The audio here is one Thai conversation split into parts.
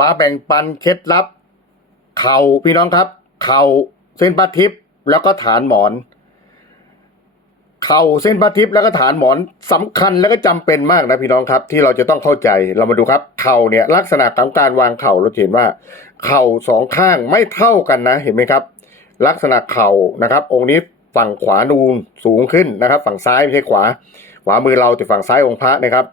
มาแบ่งปันเคล็ดลับ เข่าพี่น้องครับ เข่าเส้นประทิปแล้วก็ฐานหมอน เข่าเส้นประทิปแล้วก็ฐานหมอนสำคัญแล้วก็จำเป็นมากนะพี่น้องครับ ที่เราจะต้องเข้าใจเรามาดูครับ เข่าเนี่ยลักษณะของการวางเข่าเราเห็นว่า เข่าสองข้างไม่เท่ากันนะเห็นไหมครับ ลักษณะเข่านะครับ องค์นี้ฝั่งขวานูนสูงขึ้นนะครับ ฝั่งซ้ายไม่ใช่ขวา ขวามือเราแต่ฝั่งซ้ายองค์พระนะครับ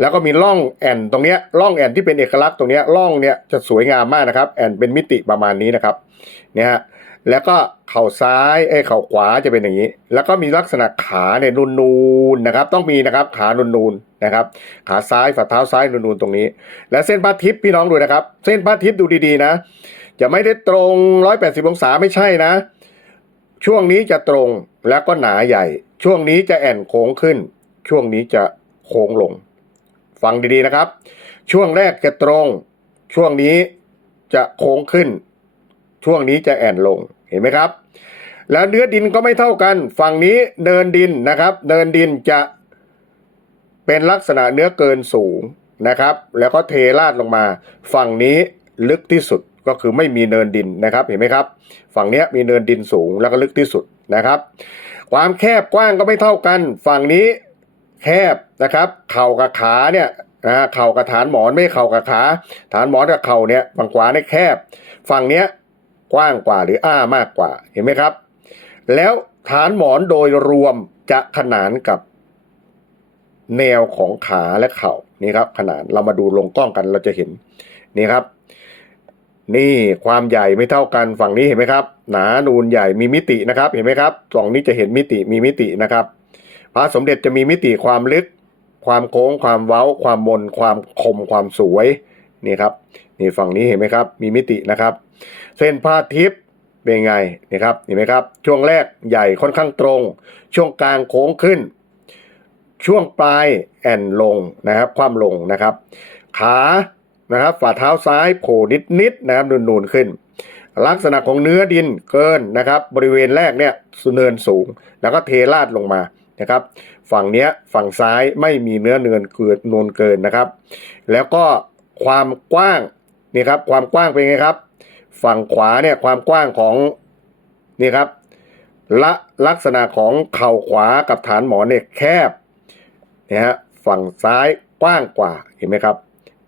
แล้วก็มีร่องแอนตรงเนี้ยร่องแอนที่เป็นเอกลักษณ์ตรงเนี้ยร่องเนี้ยจะสวยงามมากนะครับ แอนเป็นมิติประมาณนี้นะครับเนี่ยฮะแล้วก็เข่าซ้ายเอ้เข่าขวาจะเป็นอย่างนี้ แล้วก็มีลักษณะขาเนี่ยนูนๆนะครับ ต้องมีนะครับขานูนๆนะครับ ขาซ้ายฝ่าเท้าซ้ายนูนๆตรงนี้ และเส้นพระทิพย์พี่น้องดูนะครับ เส้นพระทิพย์ดูดีๆนะ จะไม่ได้ตรง 180 องศาไม่ใช่นะ ช่วงนี้จะตรงแล้วก็หนาใหญ่ ช่วงนี้จะแอนโค้งขึ้น ช่วงนี้จะโค้งลง ฟังดีๆนะครับ ช่วงแรกจะตรง ช่วงนี้จะโค้งขึ้น ช่วงนี้จะแอนลงเห็นไหมครับ แล้วเนื้อดินก็ไม่เท่ากัน ฝั่งนี้เนินดินนะครับ เนินดินจะเป็นลักษณะเนื้อเกินสูงนะครับ แล้วก็เทราดลงมา ฝั่งนี้ลึกที่สุดก็คือไม่มีเนินดินนะครับเห็นไหมครับ ฝั่งนี้มีเนินดินสูงแล้วก็ลึกที่สุดนะครับ ความแคบกว้างก็ไม่เท่ากัน ฝั่งนี้ แคบนะครับ เข่ากับขาเนี่ยนะเข่ากับฐานหมอนไม่เข่ากับขา ฐานหมอนกับเข่าเนี่ยฝั่งขวาเนี่ยแคบ ฝั่งเนี้ยกว้างกว่าหรืออ้ามากกว่าเห็นไหมครับ แล้วฐานหมอนโดยรวมจะขนานกับแนวของขาและเข่านี่ครับ ขนานเรามาดูลงกล้องกันเราจะเห็นนี่ครับ นี่ความใหญ่ไม่เท่ากันฝั่งนี้เห็นไหมครับ หนานูนใหญ่มีมิตินะครับ เห็นไหมครับกล่องนี้จะเห็นมิติมีมิตินะครับ พระสมเด็จจะมีมิติความลึก ความโค้ง ความเว้า ความมน ความคม ความสวย นี่ครับ นี่ฝั่งนี้เห็นไหมครับ มีมิตินะครับ เส้นผ้าทิพย์เป็นไงนี่ครับ เห็นไหมครับ ช่วงแรกใหญ่ค่อนข้างตรง ช่วงกลางโค้งขึ้น ช่วงปลายแอนลงนะครับ ความลงนะครับ ขานะครับ ฝ่าเท้าซ้ายโผล่นิดๆนะครับนูนๆขึ้น ลักษณะของเนื้อดินเกินนะครับ บริเวณแรกเนี่ยเนินสูง แล้วก็เทราดลงมา นะครับ ฝั่งเนี้ยฝั่งซ้ายไม่มีเนื้อเนินเกินนูนเกินนะครับ แล้วก็ความกว้างนี่ครับความกว้างเป็นไงครับ ฝั่งขวาเนี่ยความกว้างของนี่ครับละลักษณะของเข่าขวากับฐานหมอนเนี่ยแคบนะฮะฝั่งซ้ายกว้างกว่าเห็นไหมครับ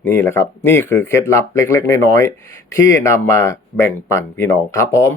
นี่แหละครับ นี่คือเคล็ดลับเล็กๆน้อยๆที่นำมาแบ่งปันพี่น้องครับผม